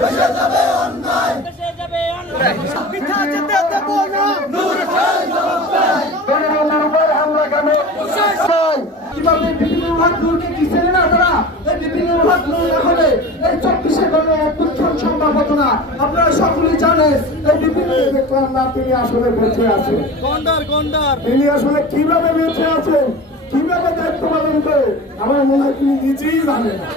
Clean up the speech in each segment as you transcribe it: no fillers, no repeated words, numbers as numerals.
দেশে যাবে অন্যায় পিঠা যেতে দেব না নূর খান জবাব দেয় হামলা কেন কিভাবে বিভিন্ন বিভাগগুলোকে কি চেনে না তারা এই বিভিন্ন বিভাগগুলো না হলে এই 24-এ কোনো অভ্যুত্থান সম্ভব হতো না। আপনারা সকলেই জানেন এই বিভিন্ন দেখলাম না তিনি আসলে বেঁচে আছেন। তিনি আসলে কিভাবে বেঁচে আছেন, কিভাবে দায়িত্ব পালন করে আমার মনে হয় তিনি নিজেই জানেন না।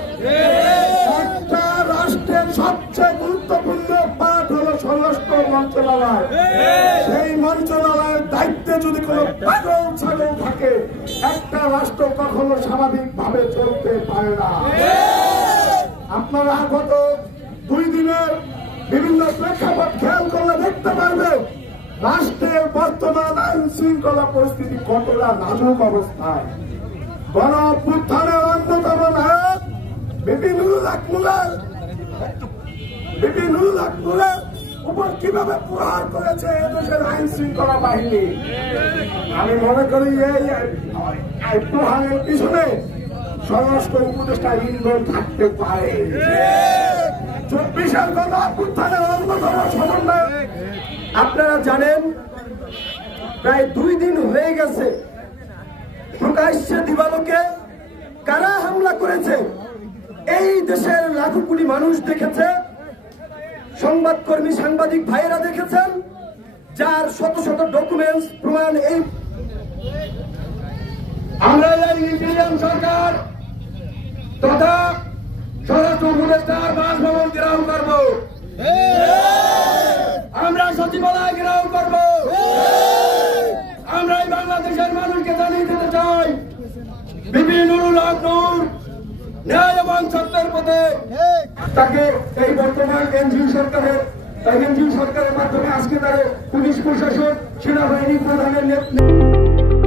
একটা রাষ্ট্রের সবচেয়ে গুরুত্বপূর্ণ পাঠ হলো স্বরাষ্ট্র মন্ত্রণালয়। সেই মন্ত্রণালয়ের দায়িত্বে যদি কোনো পাগল ছাগল থাকে একটা রাষ্ট্র কখনো স্বাভাবিক ভাবে চলতে পারে না। আপনারা গত 2 দিনের বিভিন্ন প্রেক্ষাপট খেয়াল করলে দেখতে পারবেন রাষ্ট্রের বর্তমান আইন শৃঙ্খলা পরিস্থিতি কতটা নাজুক অবস্থায়। গণ অভ্যুত্থানের অন্যতম নায়ক বিপিনুল হকের উপর কিভাবে প্রহার করেছে এদেশের আইন শৃঙ্খলা বাহিনী। আমি মনে করি এই প্রহারের পিছনে স্বরাষ্ট্র উপদেষ্টা ইন্ধন থাকতে পারে। 24-এর গণ অভ্যুত্থানের অন্যতম সমন্বয় আপনারা জানেন প্রায় 2 দিন হয়ে গেছে প্রকাশ্যে দিবালোকে কারা হামলা করেছে এই দেশের লাখো কোটি মানুষ দেখেছে, সংবাদকর্মী সাংবাদিক ভাইয়েরা দেখেছেন, যার শত শত ডকুমেন্টস প্রমাণ এই আমরা ইন্ডিয়ান সরকার তথা স্বরাষ্ট্র উপদেষ্টার বাসভবন ঘেরাও করব, আমরা সচিবালয় ঘেরাও করব, আমরা এই বাংলাদেশের মানুষকে জানিয়ে দিতে চাই বিপিনুল হক নূর ন্যায় এবং সত্যের পথে তাকে এই বর্তমান এনজিও সরকারের মাধ্যমে আজকে তার পুলিশ প্রশাসন সেনাবাহিনী প্রধানের নেতৃত্বে